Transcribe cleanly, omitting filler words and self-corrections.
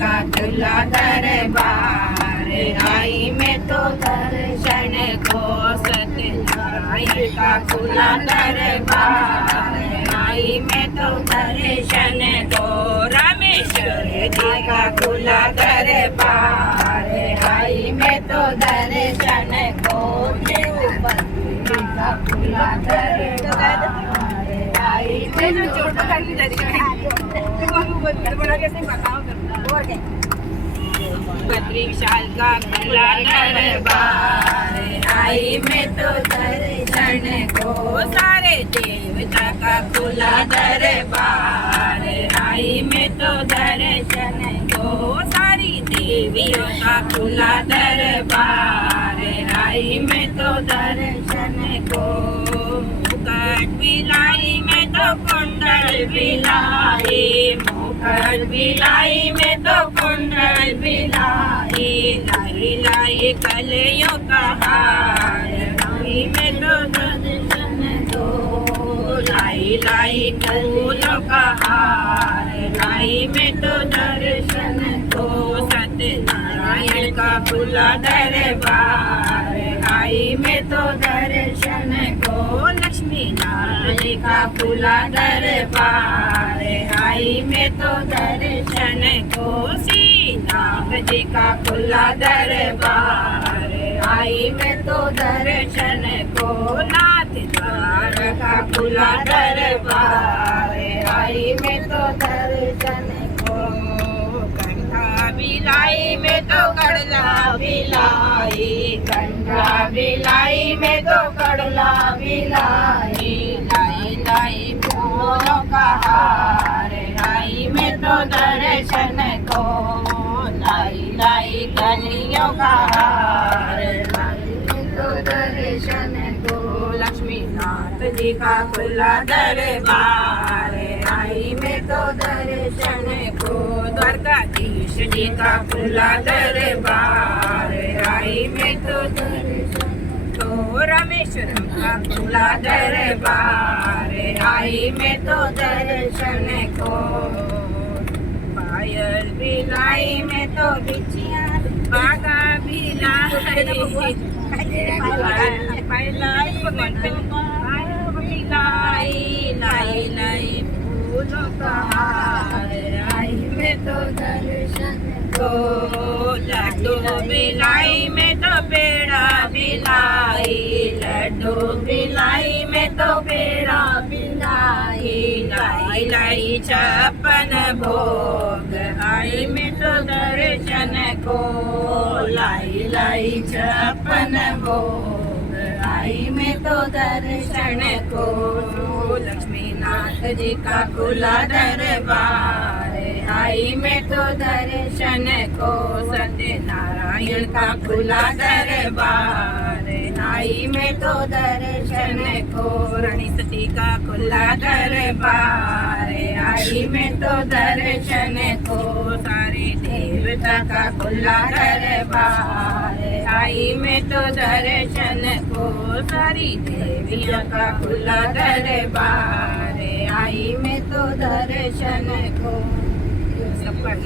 का खुला दरबार, आई मैं तो दर्शन को। सत्यनारायण का खुला दरबार, आई मैं तो दर्शन को। रामेश्वर जी का खुला दरबार, आई मैं तो दर्शन को। देवपति का खुला दरबार, आई मैं तो बद्रीशाल का खुला दरबार, आई मैं तो दर्शन को। सारे देवता का खुला दरबार, आई मैं तो दर्शन को। सारी देवियों का खुला दरबार, आई मैं तो दर्शन को। मुकुट बिलाई मैं तो कुंडल बिलाई, मुकुट बिलाई मैं तो कुंडल बिलाई। लाई लाई कलियों का हार, आई मैं तो दर्शन को। लाई लाई फूलों का हार, आई मैं तो दर्शन को। सत्यनारायण का खुला दरबार, आई मैं तो दर्शन को। लक्ष्मी नारायण का खुला दरबार, आई मैं तो दर्शन को। श्रीनाथ जी का खुला दरबार, आई मैं तो दर्शन को। नाथ द्वार का खुला दरबार, आई मैं तो दर्शन को। कंठा बिलाई में तो कड़ला बिलाई, कंठा बिलाई में तो कड़ला बिलाई। लाई लाई फूलों का हार, आई मैं तो दर्शन को। लाई लाई कलियों का हार, आई मैं तो दर्शन को। लक्ष्मी नाथ जी का खुला दरबार, आई मैं तो दर्शन को। द्वारकाधीश जी का खुला दरबार, आई मैं तो दर्शन को। रामेश्वरम का खुला दरबार, आई मैं तो दर्शन को। पायल बिलाई में तो बिछिया, बागा बिलाई, लाई लाई फूलों का हार, आई मैं तो दर्शन को। लड्डू बिलाई में तो पेड़ा बिलाई, लड्डू बिलाई में तो पेड़ा बिलाई। लाई लाई छप्पन भोग, आई मैं तो दर्शन को। लाई लाई छप्पन भोग, आई मैं तो दर्शन को। लक्ष्मी नाथ जी का खुला दरबार, आई मैं तो दर्शन को। सत्यनारायण का खुला दरबार, आई मैं तो दर्शन को। रानी सती का खुला दरबार, आई मैं तो दर्शन को। सारे देवता का खुला दरबार, आई मैं तो दर्शन को। सारी देवियों का खुला दरबार, आई मैं तो दर्शन को। सब कर